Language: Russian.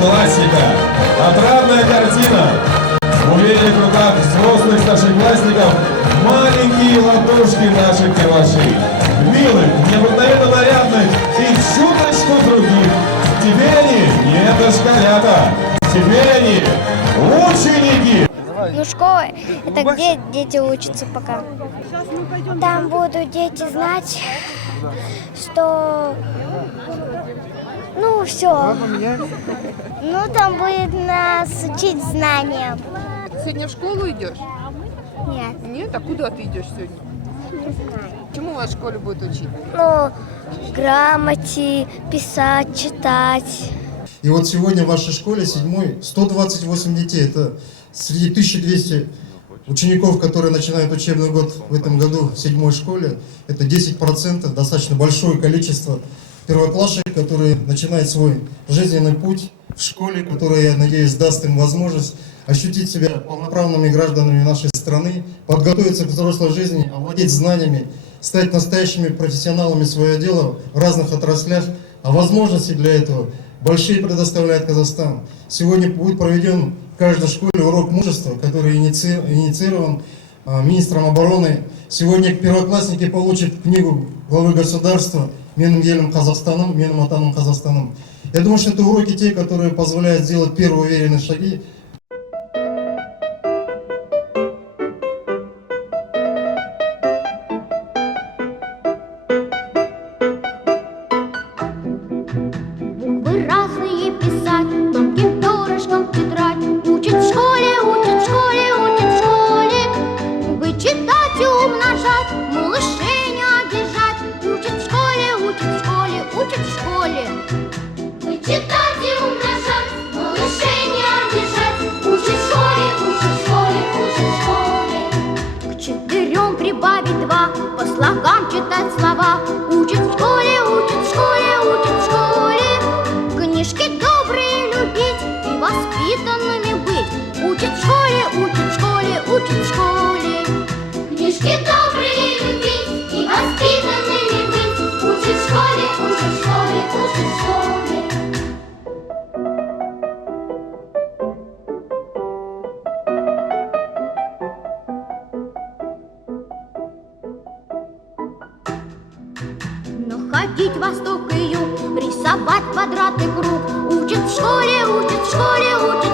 классика. Отрадная картина. В уверенных руках взрослых старшеклассников маленькие ладошки наших первашей. Милых, необыкновенно нарядных и чуточку других. Теперь они не дошколята. Теперь они ученики. Ну, школа – это где дети учатся пока. Там будут дети знать, что… Ну, все. Ну, там будет нас учить знаниям. Сегодня в школу идешь? Нет. Нет? А куда ты идешь сегодня? Не знаю. Чему вас в школе будут учить? Ну, грамоте, писать, читать. И вот сегодня в вашей школе 7-й 128 детей. Это среди 1200 учеников, которые начинают учебный год в этом году в 7-й школе. Это 10%, достаточно большое количество первоклассников, которые начинают свой жизненный путь в школе, которая, я надеюсь, даст им возможность ощутить себя полноправными гражданами нашей страны, подготовиться к взрослой жизни, овладеть знаниями, стать настоящими профессионалами своего дела в разных отраслях, а возможности для этого большие предоставляет Казахстан. Сегодня будет проведен в каждой школе урок мужества, который инициирован министром обороны. Сегодня первоклассники получат книгу главы государства «Менің елім Казахстаном», «Менің атаным Казахстаном». Я думаю, что это уроки те, которые позволяют сделать первые уверенные шаги. Буквы разные писать, тонким перышком тетрадь. Учат в школе, учат в школе, учат в школе. Вычитать и умножать, малышей не обижать. Учат в школе, учат в школе, учат в школе. Вычитать и умножать, малышей не обижать. Учат в школе, учат в школе, учат в школе. К 4 прибавить 2, по слогам читать слова. Учат в школе, учат в школе, учат в школе. Книжки добрые любить и воспитанными быть. Учат в школе, учат в школе, учат в школе. Книжки добрые любить и воспитанными быть. Учат в школе, учат в школе, учат в школе. Находить восток и юг, рисовать квадрат и круг. Учат в школе, учат в школе, учат